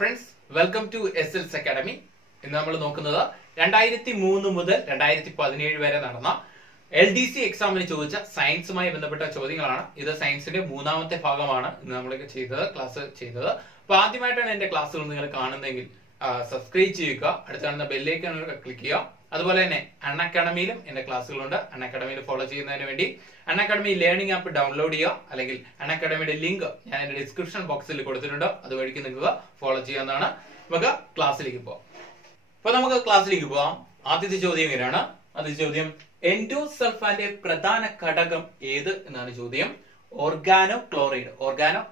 Friends, welcome to SLS academy. ഇന്ന് നമ്മൾ നോക്കുന്നത് 2003 മുതൽ 2017 വരെ നടന്ന LDC എക്സാമിന് ചോദിച്ച സയൻസുമായി ബന്ധപ്പെട്ട ചോദ്യങ്ങളാണ്. ഇത് സയൻസിന്റെ മൂന്നാമത്തെ ഭാഗമാണ് ഇന്ന് നമ്മൾ ക്ലാസ് ചെയ്തത്. അപ്പൊ ആദ്യമായിട്ടാണ് എന്റെ ക്ലാസ്സുകൾ നിങ്ങൾ കാണുന്നതെങ്കിൽ സബ്സ്ക്രൈബ് ചെയ്യുക, അടുത്ത് കാണുന്ന ബെല്ലൈക്കൺ ക്ലിക്ക് ചെയ്യുക. അതുപോലെ തന്നെ അൺഅക്കാഡമിയിലും എന്റെ ക്ലാസ്സുകളുണ്ട്. അൺഅക്കാഡമിയിൽ ഫോളോ ചെയ്യുന്നതിന് വേണ്ടി അൺഅക്കാഡമി ലേണിംഗ് ആപ്പ് ഡൗൺലോഡ് ചെയ്യുക, അല്ലെങ്കിൽ അൺഅക്കാഡമിയുടെ ലിങ്ക് ഞാൻ എന്റെ ഡിസ്ക്രിപ്ഷൻ ബോക്സിൽ കൊടുത്തിട്ടുണ്ട്. അതുവഴിക്ക് നിങ്ങൾക്ക് ഫോളോ ചെയ്യാവുന്നതാണ്. നമുക്ക് ക്ലാസ്സിലേക്ക് പോവാം. അപ്പൊ നമുക്ക് ക്ലാസ്സിലേക്ക് പോവാം. ആദ്യത്തെ ചോദ്യം ഇങ്ങനെയാണ്. ആദ്യത്തെ ചോദ്യം, എൻഡോസൾഫാന്റെ പ്രധാന ഘടകം ഏത് എന്നാണ് ചോദ്യം. ഓർഗാനോ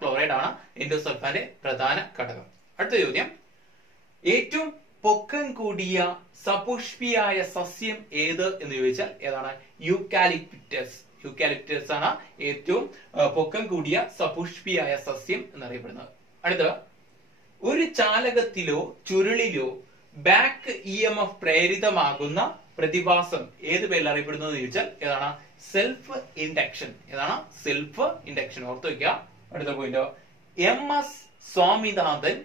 ക്ലോറൈഡ് ആണ് എൻഡോസൾഫാന്റെ പ്രധാന ഘടകം. അടുത്ത ചോദ്യം, ഏറ്റവും പൊക്കം കൂടിയ സപുഷ്പിയായ സസ്യം ഏത് എന്ന് ചോദിച്ചാൽ ഏതാണ്? യൂക്കാലിപ്റ്റസ് ആണ് ഏറ്റവും പൊക്കം കൂടിയ സപുഷ്പിയായ സസ്യം എന്നറിയപ്പെടുന്നത്. അടുത്ത, ഒരു ചാലകത്തിലോ ചുരുളിലോ ബാക്ക് EMF പ്രേരിതമാകുന്ന പ്രതിഭാസം ഏത് പേരിൽ അറിയപ്പെടുന്നു എന്ന് ചോദിച്ചാൽ ഏതാണ്? Self induction. ഓർത്തു വയ്ക്കുക. അടുത്ത പോയിന്റ്, MS സ്വാമിനാഥൻ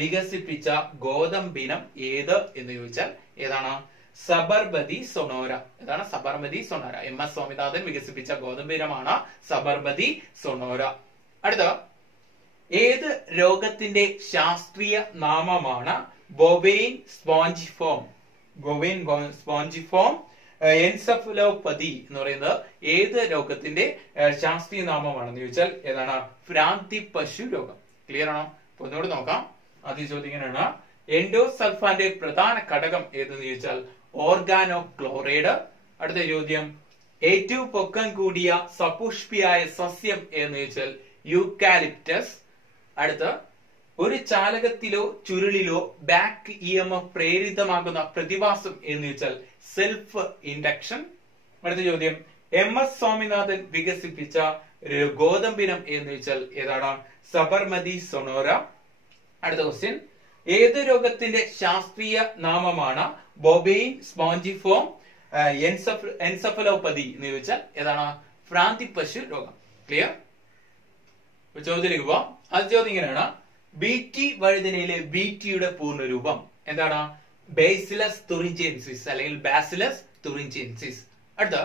വികസിപ്പിച്ച ഗോതമ്പിനം ഏത് എന്ന് ചോദിച്ചാൽ ഏതാണ്? സബർമതി സൊണോര. MS സ്വാമിനാഥൻ വികസിപ്പിച്ച ഗോതമ്പിനമാണ് സബർമതി സൊണോര. അടുത്ത, ഏത് രോഗത്തിന്റെ ശാസ്ത്രീയ നാമമാണ് ബൊവൈൻ സ്പോഞ്ചിഫോം എൻസെഫലോപ്പതി എന്ന് പറയുന്നത്? ഏത് രോഗത്തിന്റെ ശാസ്ത്രീയ നാമമാണെന്ന് ചോദിച്ചാൽ ഏതാണ്? ഭ്രാന്തി പശു രോഗം. ക്ലിയർ ആണോ? അപ്പൊ ഒന്നുകൂടി നോക്കാം. ആദ്യ ചോദ്യം ഇങ്ങനെയാണ്. എൻഡോസൾഫാന്റെ പ്രധാന ഘടകം ഏതെന്ന് ചോദിച്ചാൽ ഓർഗാനോ ക്ലോറൈഡ്. അടുത്ത ചോദ്യം, ഏറ്റവും പൊക്കം കൂടിയ സപുഷ്പിയായ സസ്യം എന്ന് ചോദിച്ചാൽ യൂക്കാലിപ്റ്റസ്. അടുത്ത, ഒരു ചാലകത്തിലോ ചുരുളിലോ ബാക്ക് EMF പ്രേരിതമാകുന്ന പ്രതിഭാസം എന്ന് ചോദിച്ചാൽ സെൽഫ് ഇൻഡക്ഷൻ. അടുത്ത ചോദ്യം, MS സ്വാമിനാഥൻ വികസിപ്പിച്ച ഗോതമ്പിനം എന്ന് ചോദിച്ചാൽ ഏതാണ്? സബർമതി സൊണോര. അടുത്ത ക്വസ്റ്റ്യൻ, ഏത് രോഗത്തിന്റെ ശാസ്ത്രീയ നാമമാണ് ബൊവൈൻ സ്പോഞ്ചിഫോം എൻസെഫലോപ്പതി എന്ന് ചോദിച്ചാൽ ഏതാണ്? ഭ്രാന്തി പശു രോഗം. ക്ലിയർ? ചോദ്യത്തിലേക്ക് പോവാം. അത് ചോദ്യം ഇങ്ങനെയാണ്. BT വഴുതനയിലെ BTയുടെ പൂർണ്ണരൂപം എന്താണ്? ബാസിലസ് തുറിഞ്ചിയൻസിസ് അല്ലെങ്കിൽ ബാസിലസ് തുറിഞ്ചിയൻസിസ്. അടുത്ത,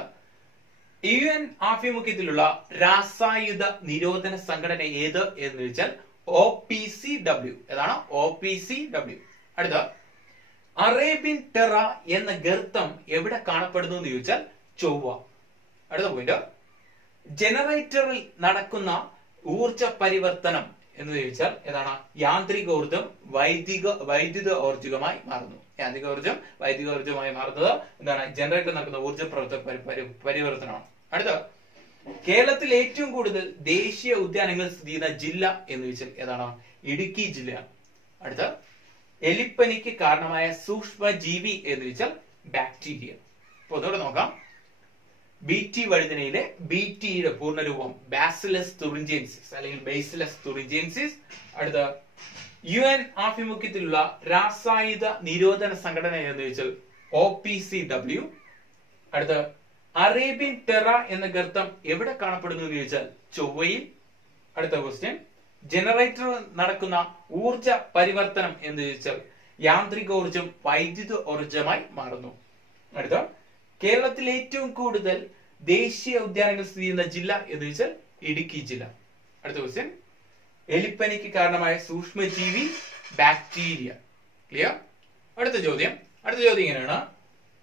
UN ആഭിമുഖ്യത്തിലുള്ള രാസായുധ നിരോധന സംഘടന ഏത് എന്ന് ചോദിച്ചാൽ OPCW. ഏതാണ്? OPCW. അടുത്ത, അറേബ്യൻ ടെറ എന്ന ഗർത്തം എവിടെ കാണപ്പെടുന്നു എന്ന് ചോദിച്ചാൽ ചൊവ്വ. അടുത്ത പോയിന്റ്, ജനറേറ്ററിൽ നടക്കുന്ന ഊർജ പരിവർത്തനം എന്ന് ചോദിച്ചാൽ ഏതാണ്? യാന്ത്രികോർജം വൈദ്യുത ഊർജമായി മാറുന്നു. വൈദ്യുതോർജമായി മാറുന്നത് എന്താണ്? ജനറേറ്റർ നടക്കുന്ന ഊർജ പരിവർത്തനമാണ്. അടുത്ത, കേരളത്തിൽ ഏറ്റവും കൂടുതൽ ദേശീയ ഉദ്യാനങ്ങൾ സ്ഥിതി ചെയ്യുന്ന ജില്ല എന്ന് ചോദിച്ചാൽ ഏതാണ്? ഇടുക്കി ജില്ല. അടുത്ത, എലിപ്പനിക്ക് കാരണമായ സൂക്ഷ്മജീവി എന്ന് ചോദിച്ചാൽ ബാക്ടീരിയ. അപ്പൊ ഒന്നുകൂടെ നോക്കാം. BT വഴുതനയിലെ BTയുടെ പൂർണ്ണരൂപം ബാസിലസ് തുറിഞ്ചിയൻസിസ് അല്ലെങ്കിൽ ബേസിലസ് തുറിഞ്ചിയൻസിസ്. അടുത്ത, UN ആഭിമുഖ്യത്തിലുള്ള രാസായുധ നിരോധന സംഘടന എന്ന് ചോദിച്ചാൽ OPCW. അടുത്ത, അറേബ്യൻ ടെറ എന്ന ഗർത്തം എവിടെ കാണപ്പെടുന്നു എന്ന് ചോദിച്ചാൽ ചൊവ്വയിൽ. അടുത്ത ക്വസ്റ്റ്യൻ, ജനറേറ്റർ നടക്കുന്ന ഊർജ പരിവർത്തനം എന്ന് ചോദിച്ചാൽ യാന്ത്രികോർജം വൈദ്യുത ഊർജമായി മാറുന്നു. അടുത്ത, കേരളത്തിൽ ഏറ്റവും കൂടുതൽ ദേശീയ ഉദ്യാനങ്ങൾ സ്ഥിതി ചെയ്യുന്ന ജില്ല എന്ന് ചോദിച്ചാൽ ഇടുക്കി ജില്ല. അടുത്ത ക്വസ്റ്റ്യൻ, എലിപ്പനിക്ക് കാരണമായ സൂക്ഷ്മജീവി ബാക്ടീരിയ. ക്ലിയർ? അടുത്ത ചോദ്യം ഇങ്ങനെയാണ്.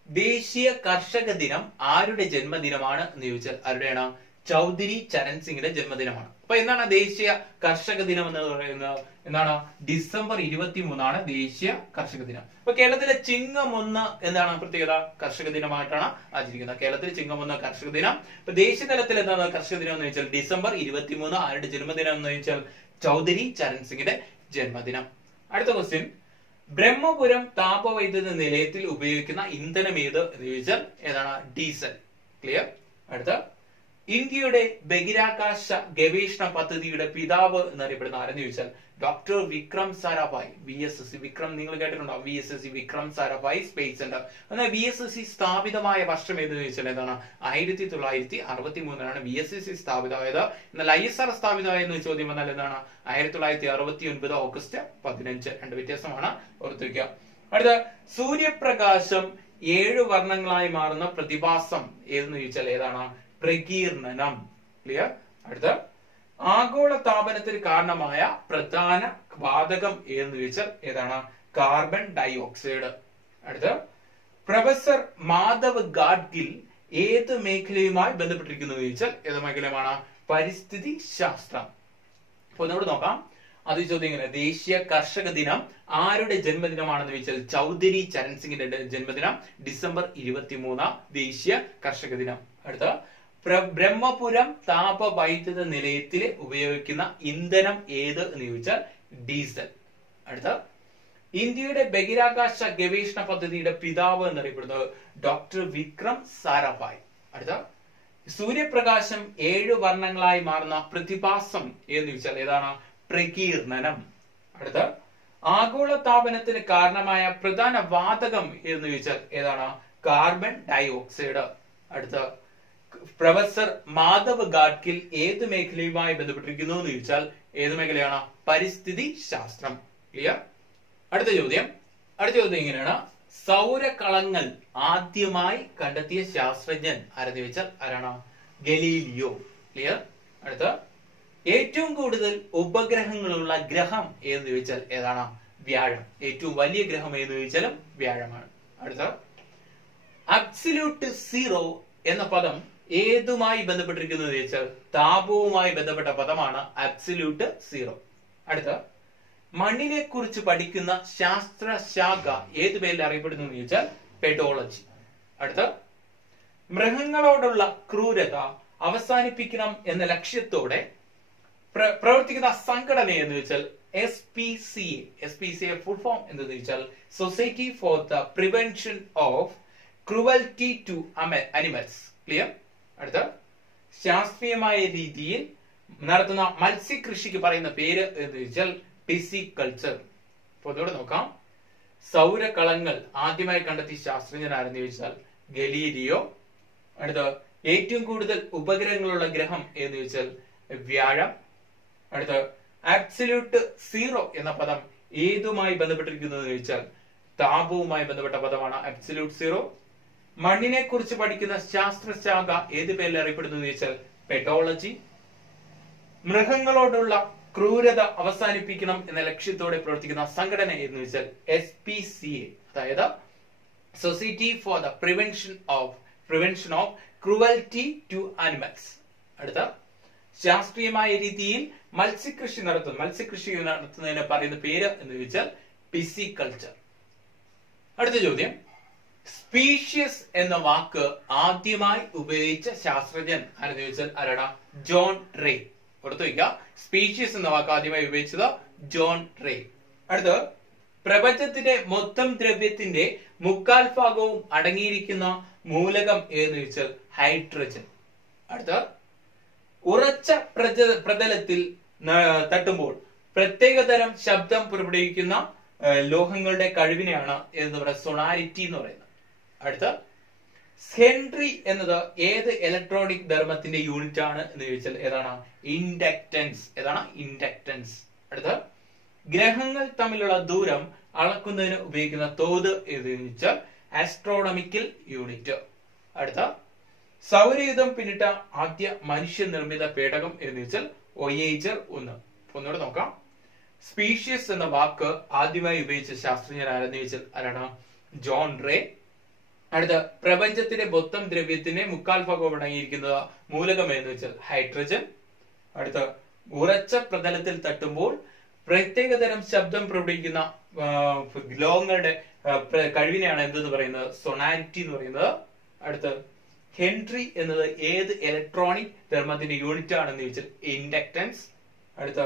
ദേശീയ കർഷക ദിനം ആരുടെ ജന്മദിനമാണ് എന്ന് ചോദിച്ചാൽ ആരുടെയാണ്? ചൗധരി ചരൺ സിംഗിന്റെ ജന്മദിനമാണ്. അപ്പൊ എന്താണ് ദേശീയ കർഷക ദിനം എന്ന് പറയുന്നത്? എന്താണ്? ഡിസംബർ 23 ദേശീയ കർഷക ദിനം. അപ്പൊ കേരളത്തിലെ ചിങ്ങം 1 എന്താണ് പ്രത്യേകത? കർഷക ദിനമായിട്ടാണ് ആചരിക്കുന്നത്. കേരളത്തിൽ ചിങ്ങം 1 കർഷക ദിനം. ഇപ്പൊ ദേശീയ തലത്തിൽ എന്താണ് കർഷക ദിനം എന്ന് ചോദിച്ചാൽ ഡിസംബർ 23. ആരുടെ ജന്മദിനം എന്ന് ചോദിച്ചാൽ ചൗധരി ചരൺ സിംഗിന്റെ ജന്മദിനം. അടുത്ത ക്വസ്റ്റ്യൻ, ബ്രഹ്മപുരം താപവൈദ്യുത നിലയത്തിൽ ഉപയോഗിക്കുന്ന ഇന്ധനം ഏത് എന്ന് ചോദിച്ചാൽ ഏതാണ്? ഡീസൽ. ക്ലിയർ? അടുത്ത, ഇന്ത്യയുടെ ബഹിരാകാശ ഗവേഷണ പദ്ധതിയുടെ പിതാവ് എന്നറിയപ്പെടുന്ന ആരെന്ന് ചോദിച്ചാൽ ഡോക്ടർ വിക്രം സാരാഭായ്. VSSC വിക്രം നിങ്ങൾ കേട്ടിട്ടുണ്ടോ? VSSC Vikram Sarabhai space centre. എന്നാൽ VSSC സ്ഥാപിതമായ വർഷം ഏതെന്ന് ചോദിച്ചാൽ ഏതാണ്? 1963 VSSC സ്ഥാപിതമായത്. എന്നാൽ ISR സ്ഥാപിതമായെന്ന് ചോദ്യം വന്നാൽ എന്താണ്? 1969 ഓഗസ്റ്റ് 15. രണ്ട് വ്യത്യാസമാണ്, ഓർത്തു വയ്ക്കുക. അടുത്ത, സൂര്യപ്രകാശം 7 വർണ്ണങ്ങളായി മാറുന്ന പ്രതിഭാസം ഏതെന്ന് ചോദിച്ചാൽ ഏതാണ്? പ്രകീർണനം. ക്ലിയർ? അടുത്ത, ആഗോള താപനത്തിന് കാരണമായ പ്രധാന വാതകം ഏതെന്ന് ചോദിച്ചാൽ ഏതാണ്? Carbon dioxide. അടുത്ത, പ്രൊഫസർ മാധവ് ഗാഡ്ഗിൽ ഏത് മേഖലയുമായി ബന്ധപ്പെട്ടിരിക്കുന്നു എന്ന് ചോദിച്ചാൽ ഏത് മേഖലയുമാണ്? പരിസ്ഥിതി ശാസ്ത്രം. അപ്പൊ ഒന്നുകൂടെ നോക്കാം. അത് ചോദ്യം ഇങ്ങനെ: ദേശീയ കർഷക ദിനം ആരുടെ ജന്മദിനമാണെന്ന് ചോദിച്ചാൽ ചൗധരി ചരൺ സിംഗിന്റെ ജന്മദിനം ഡിസംബർ 23 ദേശീയ കർഷക ദിനം. അടുത്ത, ബ്രഹ്മപുരം താപ വൈദ്യുത നിലയത്തിൽ ഉപയോഗിക്കുന്ന ഇന്ധനം ഏത് എന്ന് ചോദിച്ചാൽ ഡീസൽ. അടുത്ത, ഇന്ത്യയുടെ ബഹിരാകാശ ഗവേഷണ പദ്ധതിയുടെ പിതാവ് എന്നറിയപ്പെടുന്നത് ഡോക്ടർ വിക്രം സാരാഭായ്. അടുത്ത, സൂര്യപ്രകാശം 7 വർണ്ണങ്ങളായി മാറുന്ന പ്രതിഭാസം എന്ന് ചോദിച്ചാൽ ഏതാണ്? പ്രകീർണനം. അടുത്ത, ആഗോള താപനത്തിന് കാരണമായ പ്രധാന വാതകം എന്ന് ചോദിച്ചാൽ ഏതാണ്? Carbon dioxide. അടുത്ത, പ്രൊഫസർ മാധവ് ഗാഡ്ഗിൽ ഏത് മേഖലയുമായി ബന്ധപ്പെട്ടിരിക്കുന്നു എന്ന് ചോദിച്ചാൽ ഏത് മേഖലയാണ്? പരിസ്ഥിതി ശാസ്ത്രം. ക്ലിയർ? അടുത്ത ചോദ്യം ഇങ്ങനെയാണ്: സൗരകളങ്ങൾ ആദ്യമായി കണ്ടെത്തിയ ശാസ്ത്രജ്ഞൻ ആരെന്ന് ചോദിച്ചാൽ ആരാണ്? ഗലീലിയോ. ക്ലിയർ? അടുത്ത, ഏറ്റവും കൂടുതൽ ഉപഗ്രഹങ്ങളുള്ള ഗ്രഹം ഏതെന്ന് ചോദിച്ചാൽ ഏതാണ്? വ്യാഴം. ഏറ്റവും വലിയ ഗ്രഹം ഏതെന്ന് ചോദിച്ചാലും വ്യാഴമാണ്. അടുത്ത, അബ്സല്യൂട്ട് സീറോ എന്ന പദം ഏതുമായി ബന്ധപ്പെട്ടിരിക്കുന്നു എന്ന് ചോദിച്ചാൽ താപവുമായി ബന്ധപ്പെട്ട പദമാണ് അബ്സല്യൂട്ട് സീറോ. അടുത്ത, മണ്ണിനെ കുറിച്ച് പഠിക്കുന്ന ശാസ്ത്ര ശാഖ ഏത് പേരിൽ അറിയപ്പെടുന്നു എന്ന് ചോദിച്ചാൽ പെഡോളജി. അടുത്ത, മൃഗങ്ങളോടുള്ള ക്രൂരത അവസാനിപ്പിക്കണം എന്ന ലക്ഷ്യത്തോടെ പ്രവർത്തിക്കുന്ന സംഘടന എന്ന് വെച്ചാൽ SPCA. SPCA ഫുൾ ഫോം എന്തെന്ന് ചോദിച്ചാൽ society for the prevention of cruelty to animals. Clear? അടുത്ത, ശാസ്ത്രീയമായ രീതിയിൽ നടത്തുന്ന മത്സ്യകൃഷിക്ക് പറയുന്ന പേര് എന്ന് ചോദിച്ചാൽ പിസിക്കൾച്ചർ. അപ്പൊ ഒന്നുകൂടെ നോക്കാം. സൗരകളങ്ങൾ ആദ്യമായി കണ്ടെത്തിയ ശാസ്ത്രജ്ഞൻ ആരെന്ന് ചോദിച്ചാൽ ഗലീലിയോ. അടുത്ത, ഏറ്റവും കൂടുതൽ ഉപഗ്രഹങ്ങളുള്ള ഗ്രഹം എന്ന് ചോദിച്ചാൽ വ്യാഴം. അടുത്ത, അബ്സല്യൂട്ട് സീറോ എന്ന പദം ഏതുമായി ബന്ധപ്പെട്ടിരിക്കുന്നു എന്ന് ചോദിച്ചാൽ താപവുമായി ബന്ധപ്പെട്ട പദമാണ് അബ്സല്യൂട്ട് സീറോ. മണ്ണിനെ കുറിച്ച് പഠിക്കുന്ന ശാസ്ത്രശാഖ ഏത് പേരിൽ അറിയപ്പെടുന്നു എന്ന് ചോദിച്ചാൽ പെഡോളജി. മൃഗങ്ങളോടുള്ള ക്രൂരത അവസാനിപ്പിക്കണം എന്ന ലക്ഷ്യത്തോടെ പ്രവർത്തിക്കുന്ന സംഘടന എന്ന് വെച്ചാൽ SPCA, അതായത് society for the prevention of cruelty to animals. അടുത്ത, ശാസ്ത്രീയമായ രീതിയിൽ മത്സ്യകൃഷി നടത്തുന്നതിന് പറയുന്ന പേര് എന്ന് ചോദിച്ചാൽ പിസിക്കൾച്ചർ. അടുത്ത ചോദ്യം: സ്പീഷ്യസ് എന്ന വാക്ക് ആദ്യമായി ഉപയോഗിച്ച ശാസ്ത്രജ്ഞൻ ആരെന്ന് ചോദിച്ചാൽ ആരാണ്? John Ray. ഓർത്തു വയ്ക്കുക, സ്പീഷ്യസ് എന്ന വാക്ക് ആദ്യമായി ഉപയോഗിച്ചത് ജോൺ റേ. അടുത്ത്, പ്രപഞ്ചത്തിന്റെ മൊത്തം ദ്രവ്യത്തിന്റെ 3/4 ഭാഗവും അടങ്ങിയിരിക്കുന്ന മൂലകം ഏതെന്ന് ചോദിച്ചാൽ ഹൈഡ്രജൻ. അടുത്ത, ഉറച്ച പ്രതലത്തിൽ തട്ടുമ്പോൾ പ്രത്യേകതരം ശബ്ദം പുറപ്പെടുവിക്കുന്ന ലോഹങ്ങളുടെ കഴിവിനെയാണ് എന്ന് പറയുന്നത് സൊണാരിറ്റി എന്ന് പറയുന്നത്. അടുത്ത, ഹെൻറി എന്നത് ഏത് ഇലക്ട്രോണിക് ധർമ്മത്തിന്റെ യൂണിറ്റ് ആണ് എന്ന് ചോദിച്ചാൽ ഏതാണ്? ഇൻഡക്റ്റൻസ്. ഏതാണ്? ഇൻഡക്റ്റൻസ്. അടുത്ത, ഗ്രഹങ്ങൾ തമ്മിലുള്ള ദൂരം അളക്കുന്നതിന് ഉപയോഗിക്കുന്ന തോത് എന്ന് ചോദിച്ചാൽ ആസ്ട്രോണമിക്കൽ യൂണിറ്റ്. അടുത്ത, സൗരയൂഥം പിന്നിട്ട ആദ്യ മനുഷ്യനിർമ്മിത പേടകം എന്ന് വെച്ചാൽ വോയേജർ 1. ഒന്നുകൂടെ നോക്കാം. സ്പീഷ്യസ് എന്ന വാക്ക് ആദ്യമായി ഉപയോഗിച്ച ശാസ്ത്രജ്ഞൻ ആരെന്ന് ചോദിച്ചാൽ ആരാണ്? John Ray. അടുത്ത, പ്രപഞ്ചത്തിന്റെ മൊത്തം ദ്രവ്യത്തിന്റെ 3/4 ഭാഗവും അടങ്ങിയിരിക്കുന്നത് മൂലകം എന്ന് വെച്ചാൽ ഹൈഡ്രജൻ. അടുത്ത, ഉറച്ച പ്രതലത്തിൽ തട്ടുമ്പോൾ പ്രത്യേകതരം ശബ്ദം പുറപ്പെടുവിക്കുന്ന ലോഹങ്ങളുടെ കഴിവിനെയാണ് എന്തെന്ന് പറയുന്നത്? സൊണാരിറ്റി എന്ന് പറയുന്നത്. അടുത്ത, ഹെൻറി എന്നത് ഏത് ഇലക്ട്രോണിക് ധർമ്മത്തിന്റെ യൂണിറ്റ് ആണെന്ന് ചോദിച്ചാൽ ഇൻഡക്റ്റൻസ്. അടുത്ത,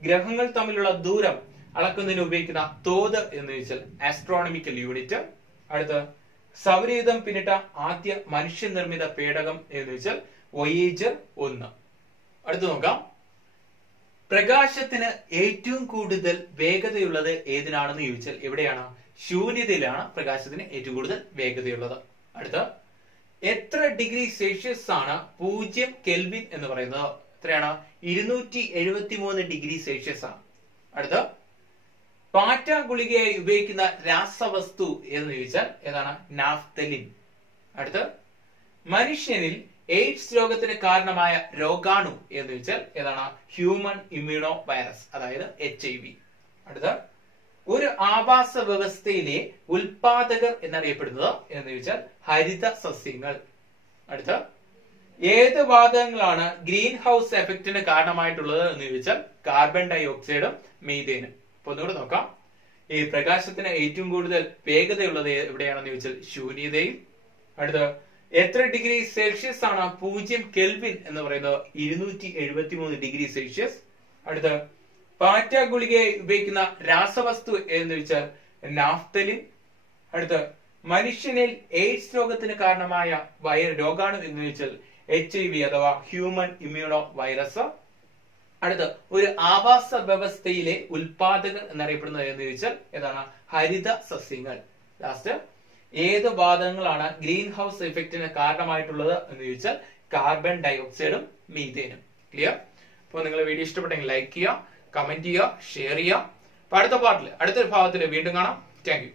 ഗ്രഹങ്ങൾ തമ്മിലുള്ള ദൂരം അളക്കുന്നതിന് ഉപയോഗിക്കുന്ന തോത് എന്ന് ചോദിച്ചാൽ ആസ്ട്രോണമിക്കൽ യൂണിറ്റ്. അടുത്ത, സൗരയൂഥം പിന്നിട്ട ആദ്യ മനുഷ്യനിർമ്മിത പേടകം എന്ന് വെച്ചാൽ വോയേജർ 1. അടുത്ത് നോക്കാം. പ്രകാശത്തിന് ഏറ്റവും കൂടുതൽ വേഗതയുള്ളത് ഏതിനാണെന്ന് ചോദിച്ചാൽ എവിടെയാണ്? ശൂന്യതയിലാണ് പ്രകാശത്തിന് ഏറ്റവും കൂടുതൽ വേഗതയുള്ളത്. അടുത്ത, എത്ര ഡിഗ്രി സെൽഷ്യസ് ആണ് 0 കെൽവിൻ എന്ന് പറയുന്നത്? എത്രയാണ്? 273 ഡിഗ്രി സെൽഷ്യസ് ആണ്. അടുത്ത, പാറ്റ ഗുളികയായി ഉപയോഗിക്കുന്ന രാസവസ്തു എന്ന് ചോദിച്ചാൽ ഏതാണ്? നാഫ്തലിൻ. അടുത്ത, മനുഷ്യനിൽ എയ്ഡ്സ് രോഗത്തിന് കാരണമായ രോഗാണു എന്ന് ചോദിച്ചാൽ ഏതാണ്? ഹ്യൂമൻ ഇമ്മ്യൂണോ വൈറസ്, അതായത് HIV. അടുത്ത, ഒരു ആവാസ വ്യവസ്ഥയിലെ ഉൽപാദകർ എന്നറിയപ്പെടുന്നത് എന്ന് ചോദിച്ചാൽ ഹരിത സസ്യങ്ങൾ. അടുത്ത, ഏത് വാതകങ്ങളാണ് ഗ്രീൻ ഹൗസ് എഫക്റ്റിന് കാരണമായിട്ടുള്ളത് എന്ന് ചോദിച്ചാൽ കാർബൺ ഡൈ ഓക്സൈഡും മീഥേനും. അപ്പൊ ഒന്നുകൂടെ നോക്കാം. ഈ പ്രകാശത്തിന് ഏറ്റവും കൂടുതൽ വേഗതയുള്ളത് എവിടെയാണെന്ന് ചോദിച്ചാൽ ശൂന്യതയിൽ. അടുത്ത, എത്ര ഡിഗ്രി സെൽഷ്യസ് ആണ് 0 കെൽവിൻ എന്ന് പറയുന്നത്? 273 ഡിഗ്രി സെൽഷ്യസ്. അടുത്ത, പാറ്റ ഗുളികയെ ഉപയോഗിക്കുന്ന രാസവസ്തു എന്ന് വെച്ചാൽ നാഫ്തലിൻ. അടുത്ത, മനുഷ്യനിൽ എയ്ഡ്സ് രോഗത്തിന് കാരണമായ രോഗാണു എന്ന് വെച്ചാൽ HIV അഥവാ ഹ്യൂമൻ ഇമ്മ്യൂണോ വൈറസ്. അടുത്ത, ഒരു ആവാസ വ്യവസ്ഥയിലെ ഉൽപാദകർ എന്നറിയപ്പെടുന്നത് എന്ന് ചോദിച്ചാൽ ഏതാണ്? ഹരിത സസ്യങ്ങൾ. ലാസ്റ്റ്, ഏത് വാതകങ്ങളാണ് ഗ്രീൻ ഹൗസ് ഇഫക്റ്റിന് കാരണമായിട്ടുള്ളത് എന്ന് ചോദിച്ചാൽ കാർബൺ ഡൈ ഓക്സൈഡും മീഥേനും. ക്ലിയർ? അപ്പോൾ നിങ്ങൾ വീഡിയോ ഇഷ്ടപ്പെട്ടെങ്കിൽ ലൈക്ക് ചെയ്യുക, കമന്റ് ചെയ്യുക, ഷെയർ ചെയ്യുക. അടുത്ത പാർട്ടിൽ അടുത്തൊരു ഭാഗത്തിൽ വീണ്ടും കാണാം. Thank you.